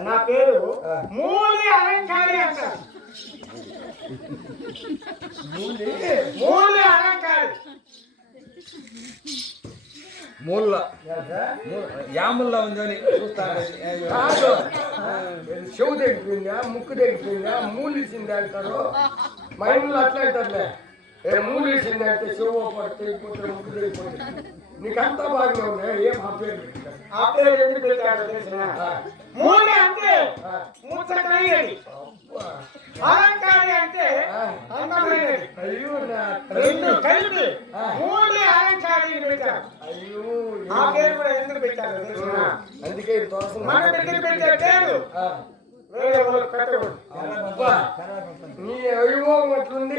నా పేరు మూలి అలంకారి అంటారు. మూలి? అలంకారి. మూల యాముల్లో ఉందని చూస్తాను. చెవు తెగిపోయిందా ముక్కు తెగిపోయిందా మూలిసింది అంటారు. మా ఇంట్లో అట్లా అంటారులే. ఏ మూలిసింది అంటే చెవు తెగిపోతే ముక్కు తెగిపోతుంది నీకంతా బాగానే ఉంది ఏం ఆ పేరు పెట్టారు? ఆ పేరు ఎందుకు పెట్టారో తెలిసిన మూలి అంటే ముచ్చటైనది. అలంకారి అంటే అందమైనది. అయ్యో రెండు. కలిపి మూలి అలంకారి పెట్టారు. అయ్యో ఆ పేరు కూడా ఎందుకు పెట్టారో? తెలిసిన అందుకే. మన దగ్గర పెట్టే పేరు. వేరే వాళ్ళు పెట్టకూడదు అబ్బా. నీ అభిమోగం అట్లుంది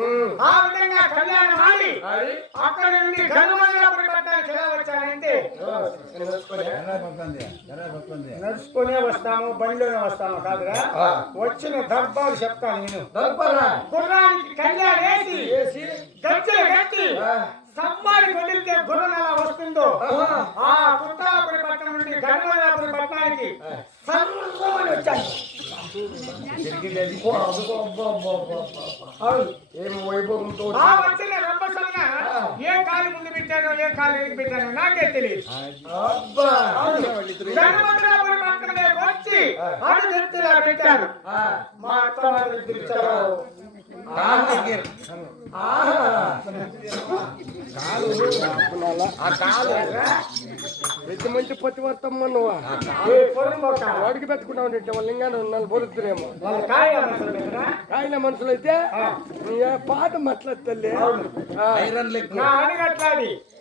ఉమ్. ఆ విధంగా కళ్యాణం ఆడి అది అక్కడ నుండి ఎలా వచ్చానంటే. నడుచుకునే వస్తాము బండిలోనే వస్తాము కాదురా ఆ. వచ్చిన దర్బాలు చెప్తాను నేను దొరకరా? గుర్రానికి కళ్యాణం వేసి వేసి గజ్జలు కట్టి ఆ. సమ్మాడి కొడితే గుర్రం ఎలా వస్తుందో? ఆ. కుట్టాపురి పట్టణం నుండి గనుమల్లాపురి పట్టణానికి సర్వమని. అవును ఏం వైభవంతో ఆ వచ్చిన రబ్బసంగా ఏ కాలు ముందు పెట్టానో ఏ కాలు వెనక్కి పెట్టానో నాకే తెలియదు. వచ్చి పెట్టారు. మా అత్తమారు ఇచ్చారు మంచి ఆ కాలు మంచి పతివర్తమ్మ నువ్వు వాడికి పెట్టుకున్నావు అంటే వాళ్ళు నన్ను బోలుతురేమో వాళ్ళ కాయ మనుషులు అయితే మనుషులైతే పాట మట్ల తల్లి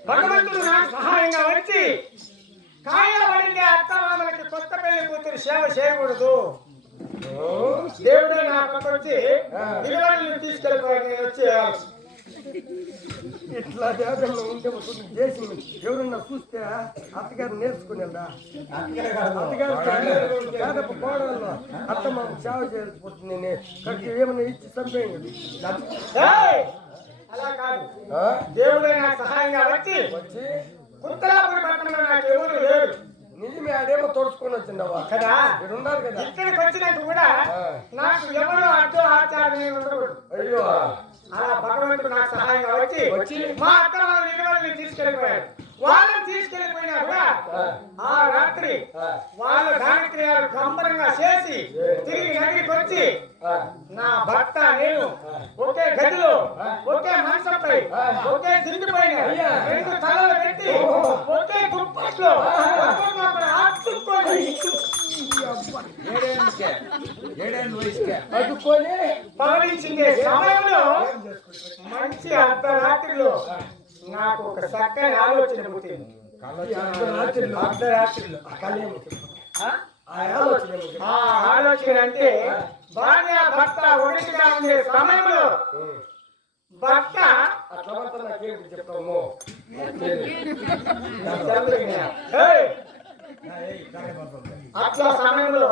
భగవంతుడు నాకు సహాయంగా వచ్చి కాయ అత్తమామలకి కొత్త పెళ్ళి కూతురు సేవ చేయకూడదు. దేవుడే నా పక్క వచ్చి తీసుకెళ్ళిపోయి నేను వచ్చి ఇట్లా దేవతల్లో ఉంటే ఒక దేశం ఎవరన్నా చూస్తే అత్తగారు నేర్చుకునేదా అత్తగారు పేదపు కోడల్లో అత్త మాకు సేవ చేయాల్సిపోతుంది నేను. కట్టి ఏమన్నా ఇచ్చి చంపేయండి! అలా కాదు. దేవుడే నాకు సహాయంగా వచ్చి వచ్చి కుత్తలాపురి పట్టణంలో నాకు ఎవరు లేరు. నిజమే ఆడేమో తోడుచుకొని వచ్చిండవా? కదా? ఇక్కడ ఉన్నారు కదా? ఇక్కడికి వచ్చినట్టు కూడా నాకు ఎవరు అడ్డు ఆచారం అయ్యో. అలా భగవంతుడు నాకు సహాయంగా వచ్చి వచ్చి మా అక్క వాళ్ళ తీసుకెళ్ళిపోయారు వాళ్ళని తీసుకెళ్ళిపోయినా కూడా ఆ రాత్రి వాళ్ళ కార్యక్రమాలు గంభరంగా చేసి తిరిగి నగరికి వచ్చి ఆ, నా భర్త నేను ఒకే గదిలో ఒకే మంచంపై ఒకే తిరిగిపోయిన రెండు తలలు పెట్టి ఒకే దుప్పట్లో ఒకరినొకరు అతుక్కొని ఏడేళ్ళకే ఏడేళ్ళ వయసుకే అదుకొని పవనించిందే సమయంలో మంచి అర్ధరాత్రిలో నాకు ఒక చక్కని ఆలోచన పుట్టింది. అర్ధరాత్రిలో. ఆ? ఆలోచన అంటే భార్య భర్త ఒకటిగా ఉండే సమయంలో భర్త చెప్తాము! అట్లా సమయంలో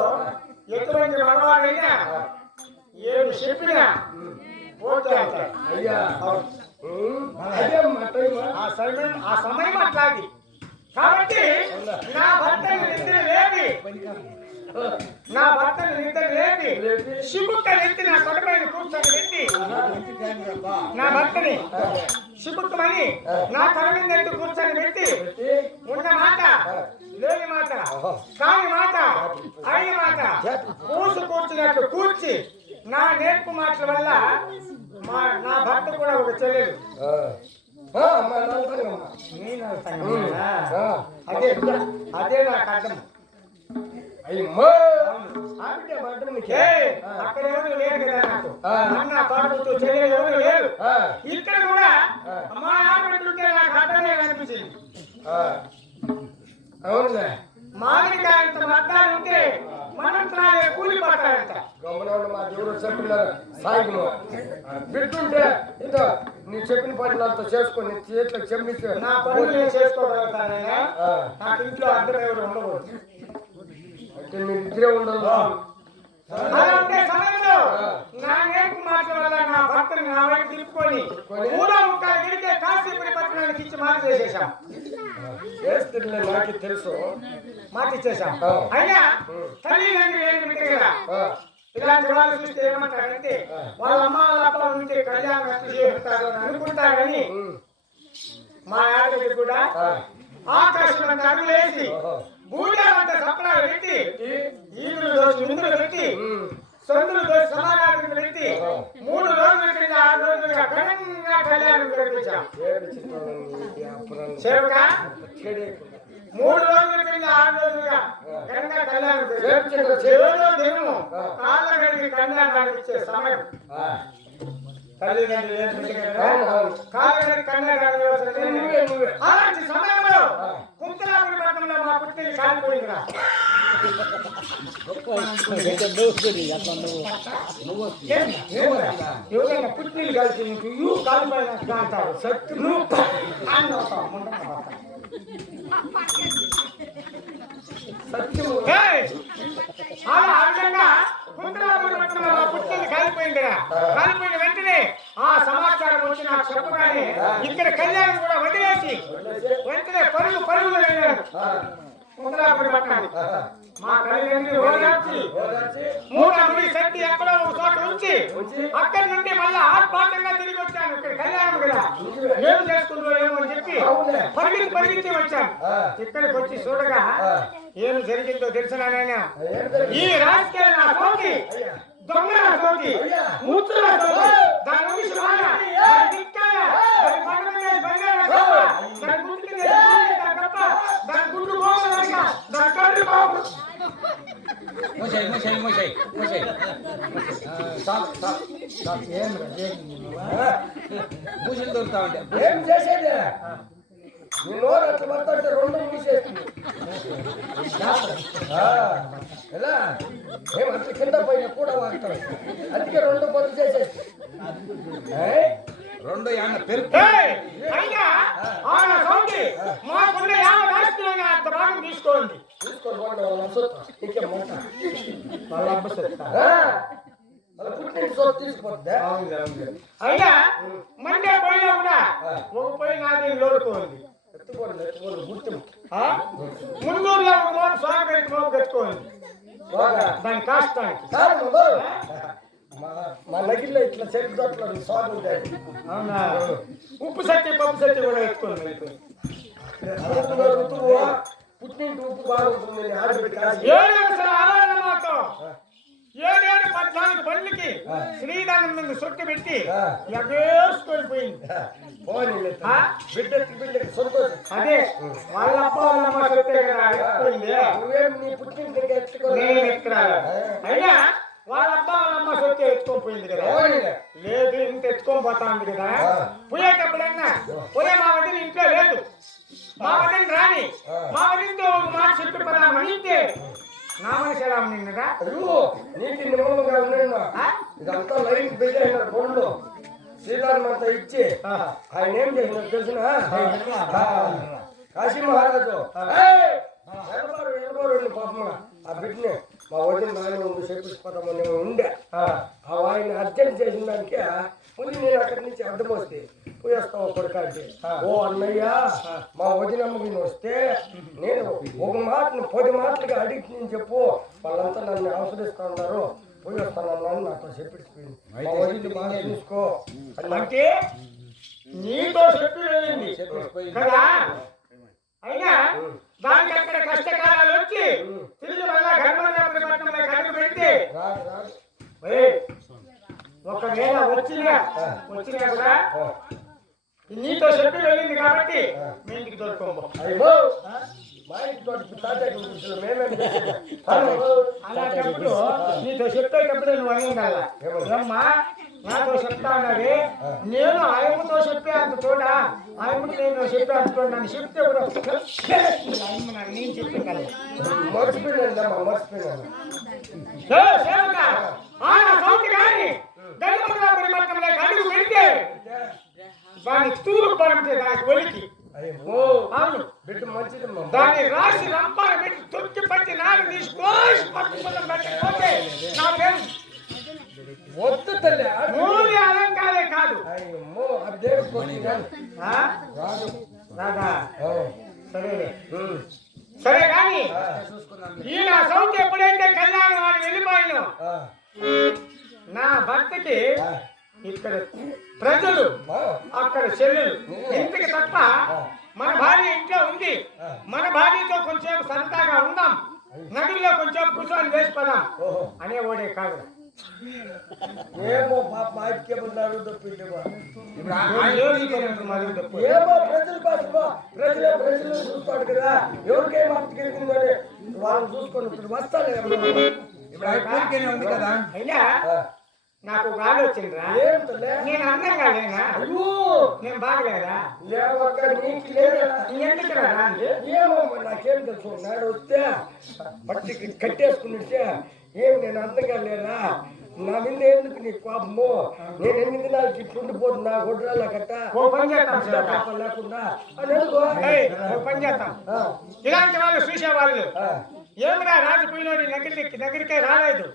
ఎటువంటి మగవాడైనా ఏమి చెప్పినా ఆ సమయం అట్లాది కాబట్టి నా భర్తని నిద్ర లేపి నా భర్తని నిద్ర లేపి శిబుక్క ఎత్తి నా తొడపైన కూర్చొని పెట్టి నా భర్తని శిబుక్కమని నా మీద ఎత్తి కూర్చొని పెట్టి ఉన్న మాట లేని మాట కాని మాట అయిన మాట కూసు కూర్చున్నట్టు కూర్చి నా నేర్పు మాటల వల్ల మా నా భర్త కూడా ఒక చెల్లెలు మా నలుగురమ్మ. నేను సంగమేనా? ఆ, అదే అదే నాకు అర్థం అయ్యమ్మో ఆవిడ మాట నీకే ఏయ్, అక్కడ ఎవరు లేరు కదా నాకు ఆ. అన్న పాడుతూ చెల్లెలు ఎవరు లేరు ఆ, ఇక్కడ కూడా ఆ. మా ఆవిడ నాకు అర్థమే కనిపించింది ఆ. అవునులే మామిడికాయంత మద్దాలు ఉంటే మనం త్రాగే కూలి పట్టాలంట గమనంలో మా దేవుడు చెప్పినారు బిడ్డుంటే ఇదో నీ చెప్పిన పనులు అంతా చేసుకొని నీ చేతిలో చెమ్మిస్తే నా పనులు నేను చేసుకోగలుగుతానైనా. నాకు ఇంట్లో అర్థం ఎవరు ఉండకూడదు. అంటే మీరు ఇద్దరే ఉండాలి. సమయంలో నేర్పు మాటల వల్ల నా భర్తను నా వైపు తిప్పుకొని మూడో ముక్కలు గిడికే కాశీపురి పట్టణానికి ఇచ్చి మాట చేసేసాం చేస్తుందిలే నాకే తెలుసు. మాట ఇచ్చేసాం. అయినా తల్లిదండ్రులు ఏంటి కదా. ఇలాంటి వాళ్ళు చూస్తే ఏమంటారంటే వాళ్ళ అమ్మ వాళ్ళ అప్ప ఉంటే కళ్యాణం ఎంత చేస్తారు అని అనుకుంటారని ఉమ్, మా ఆడపిల్ల కూడా ఆకాశం అంత అడుగులేసి. భూజాలంత సప్లాలు పెట్టి ఈదులు దోసి ముందులు పెట్టి ఉమ్, సొందులు దోసి సమాధానం పెట్టి మూడు రోజుల కింద ఆరు రోజులుగా ఘనంగా కళ్యాణం జరిపించాం ఏ విచిత్రం ఈ వ్యాపారం. సేవక చెడేయకుండా. మూడు రోజుల కింద ఆరు రోజులుగా ఘనంగా కళ్యాణం చేపించాం, జరిపించాం. చేపించాం. ఏదో దినము కాళ్ళ గడికి కన్యాదానం ఇచ్చే సమయం ఆ, తల్లిదండ్రులు ఏం పెట్టారు? అవును, అవును. కాళ్ళ గడికి కన్యాదానం ఇవ్వాల్సిన నువ్వే, నువ్వే. అలాంటి సమయంలో కుంతలాపురి పట్టణంలో మా పుట్టిన కాలిపోయిందిరా ఎవరైనా పుట్టినీళ్ళు కలిసి నువ్వు. సత్యము. ఆ విధంగా కుంతలాపురి పట్టణంలో మా పుట్టినీళ్ళు కాలిపోయిందిరా. కాలిపోయిన వెంటనే ఆ సమాచారం వచ్చి నాకు చెప్పగానే ఇక్కడ కళ్యాణం కూడా వదిలేసి వెంటనే పరుగు పరుగులు వెళ్ళాడు ఆ, కుంతలాపురి పట్టణానికి ఆ, మా తల్లిదండ్రులు ఓదార్చి ఓదార్చి, ముడి శక్తి ఎక్కడో ఒక చోట ఉంచి అక్కడి నుండి మళ్ళీ ఆత్మాంతంగా తిరిగి వచ్చాను ఇక్కడ కళ్యాణం కదా ఏం చేసుకుంటూ ఏమో అని చెప్పి. పరిగెత్తి పరిగెత్తి వచ్చాను. ఇక్కడికి వచ్చి చూడగా. ఏం జరిగిందో తెలుసునా నాయనా? ఈ రాజకీయ నా సోకి దొంగ నా నా సోకి దాని నుంచి వాడ, దాని దిక్కాయ, దాని బంగారు దాని గుండు దాని గుండు దాని బాబు మూసేయ్ మూసేయ్ మూసేయ్ మూసేయ్ చాలు చాలు చాలు ఏం మూసిలు దొరుకుతా ఉంటే. ఏం చేసేది? నీ నోరు అట్లా పడుతుంటే రెండు మూసేస్తుంది ఎలా? ఏం కింద పైన కూడా వాడతారు అందుకే రెండు పనులు చేసేసి? రెండు యాన్న పెరుగు. తీసుకోండి. సొత్తు. ఇంకేం మొట్ట. వాళ్ళ అబ్బ అయినా మండే పోయినా కూడా ఒక పోయి నాది లోడుకోండి? మున్నూరులో ఒక మోపు స్వాగ. పెట్టి మోపు కట్టుకోండి బాగా దాని కాష్టానికి. మా నగిల్లో ఇట్లా చెట్టు ఉంటాయి. అవునా? ఉప్పు సత్తి పప్పు సత్తి కూడా ఋతువు పుట్టింటి ఉప్పు బాగుంటుంది ఆడబిడ్డ కాసి ఏడు అసలు ఆలోచన మాతో ఏడేడు పద్నాలుగు సొట్టు పెట్టి. ఎగేసుకొని పోయింది అదే వాళ్ళ అప్ప కదా నువ్వేం నీ అయినా వాళ్ళ అబ్బా వాళ్ళ అమ్మ సొత్తే ఎత్తుకొని పోయింది కదా. లేదు ఇంత ఎత్తుకొని పోతా ఉంది కదా. పోయేటప్పుడన్నా పోయే మా వదిన ఇంట్లో లేదు. నీకు ఉన్నాను ఇదంతా లైన్ పెట్టిన బొండ్లు శ్రీరామ్ అంతా ఇచ్చి. ఆయన ఏం చేసినారు తెలిసిన? కాశీ మహారాజు. ఏయ్! ఎనభై ఎనభై రెండు పాపం ఆ బిడ్డని మా వదిన నాయన ఉండి చెప్పిపోతామని ఉండే. ఆ. ఆయన అర్జెంట్ చేసిన దానికి ముందు నేను అక్కడి నుంచి అడ్డం వస్తే పోయేస్తావు కొడుక అంటే ఓ అన్నయ్య మా వదినమ్మకి వస్తే నేను ఒక మాటను పది మాటలుగా అడిగి నేను చెప్పు. వాళ్ళంతా నన్ను అవసరిస్తా ఉన్నారు. పోయి వస్తానన్నా అని నాతో వదిన బాగా చూసుకో. అంటే నీతో చెప్పి కదా? అయినా దానికి అక్కడ కష్టకాలాలు వచ్చి తిరిగి మళ్ళా గర్భంగా కడుగు పెడితే ఒకవేళ వచ్చినా వచ్చినా కూడా నీతో చెప్పి వెళ్ళింది కాబట్టి మీ ఇంటికి దొరుకోము మా. అలాంటప్పుడు నీతో చెప్పేటప్పుడు నువ్వు అమ్మా నాతో చెప్తా ఉన్నది నేను ఆయమ్మతో చెప్పే అంత చూడ ఆయమ్మకి నేను చెప్పే అంత చూడ నన్ను చెప్తే కూడా నేను చెప్పాను మర్చిపోయినాను మర్చిపోయినాను ఏ సేవక, ఆ నా సౌతి గాని గణపతిగా పరిమళంలో అడుగు పెడితే దాని తూరు పడితే దానికి ఒలికి. అవును. బిడ్డ మంచిది దాన్ని రాసి రంపాన పెట్టి తొక్కి పట్టి నాడు తీసుకో పట్టుకుని పెట్టకపోతే నా పేరు వద్దు తల్లి మూలి అలంకారే కాదు? రాదు. సరేలే. సరే కానీ ఆ, ఈ నా సౌండ్ ఎప్పుడైతే కళ్యాణం వాడు వెళ్ళిపోయిన నా భర్తకి ఆ. ఇక్కడ ప్రజలు అక్కడ చెల్లెలు. ఇంటికి తప్ప మన భార్య ఇంట్లో ఉంది. మన భార్యతో కొంచెం సరదాగా ఉందాం. నదిలో కొంచెం కూర్చొని వేసిపోదాం ఓహో. అనే ఓడే కాదు. ఏమో పాప తప్పు. ఏమో ప్రజల కోసమో ప్రజలే ప్రజలు చూస్తాడు కదా. ఎవరికేం వాళ్ళని చూసుకొని వస్తాను ఇప్పుడు ఉంది కదా. అయినా నాకు ఏం తల్లే? నేను అందంగా లేనా అయ్యో! నేను బాగలేదా? లేవక్క నీకు లేదా. ఎందుకు రా అంటే ఏమో నాకేం తెలుసు? నాడు వస్తే పట్టికి కట్టేసుకునిస్తే ఏం నేను అందంగా లేరా? నా మీద ఎందుకు నీ కోపము? నేను ఎన్ని దినాలకి ఇట్లుండిపోతున్నా గొడ్రాల కట్ట? లేకుండా. అని పని ఆ, ఇలాంటి వాళ్ళు చూసేవాళ్ళు. ఏమిరా రాజుపోయినోడి నగరికి దగ్గరికే రాలేదు.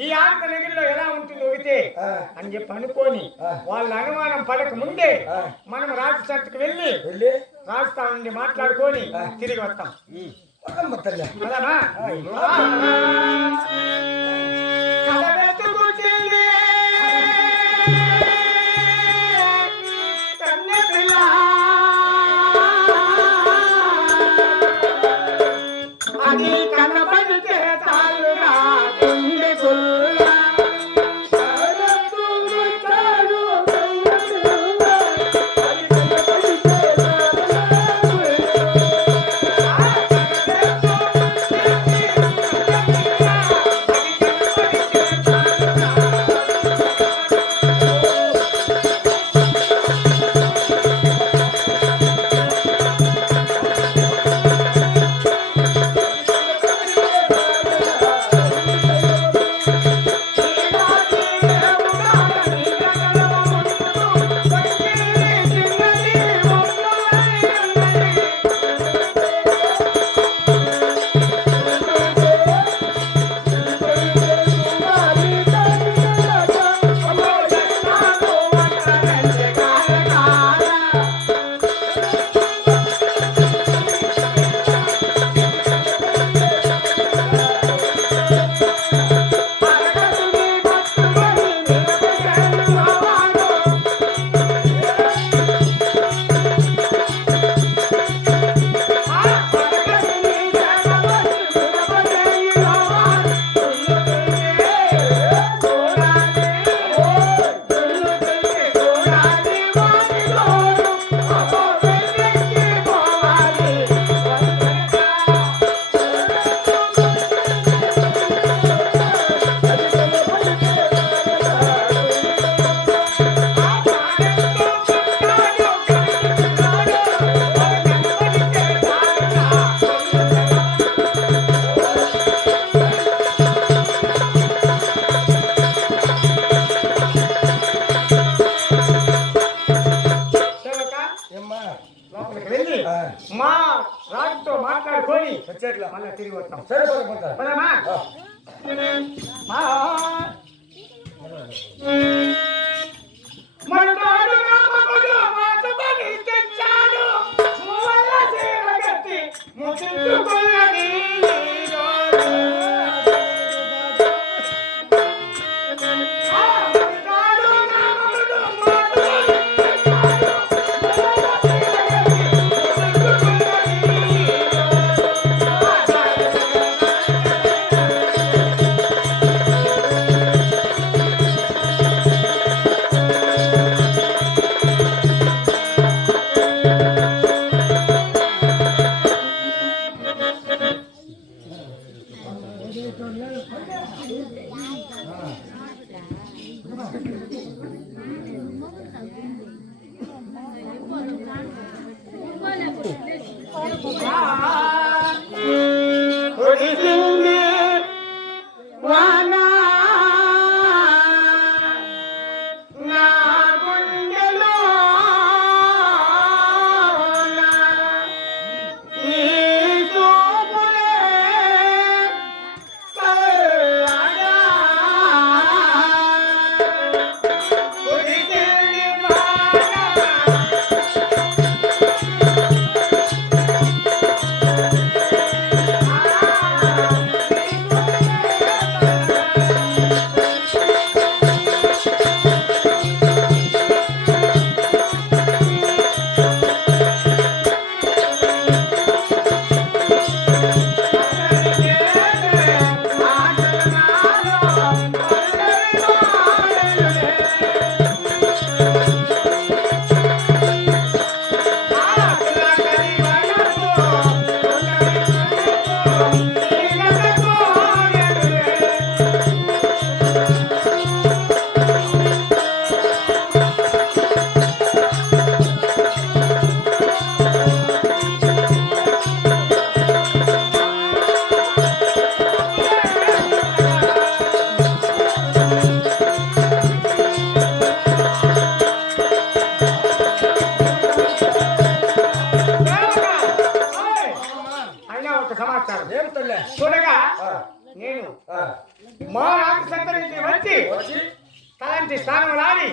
ఈ ఆంత నగరిలో ఎలా ఉంటుంది ఒకటి ఆ. అని చెప్పి అనుకోని. వాళ్ళ అనుమానం పడక ముందే. మనం రాజు చెంతకు వెళ్ళి వెళ్ళి రాజస్థాన్ నుండి మాట్లాడుకొని. తిరిగి వస్తాం వచ్చేట్లా మళ్ళీ తిరిగి వస్తాం సరే 엄마는 తలంటి స్థానం రాని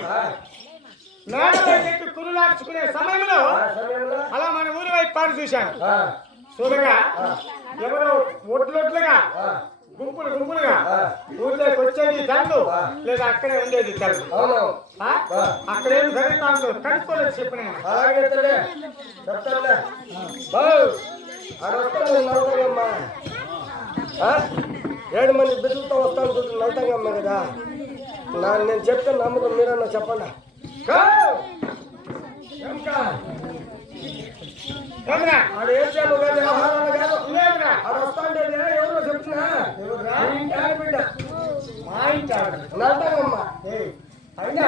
ఎక్కి కురులార్చుకునే సమయంలో అలా మన ఊరి వైపు పారు చూశాను. చూడగా ఎవరో ఒడ్లొడ్లుగా గుంపులు గుంపులుగా. ఊర్లోకి వచ్చేది ఆ. లేదా అక్కడే ఉండేది? ఆ. అక్కడేం జరుగుతాందో కనుక్కోలేదు చెప్పిన తల్లే? ఏడు మంది బిడ్డలతో వస్తాను నల్తంగమ్మ కదా. నా నేను చెప్తే నమ్మకం మీరన్నా చెప్పండి? ఏం చేయాలి వ్యవహారాలు కాదు. ఎవరో చెప్తున్నా? మీ అయినా.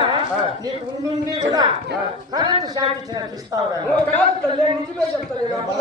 నీకు ఉండి కూడా. కరెంట్ ఇచ్చినట్టు కాదు తల్లి నిజమే చెప్తాను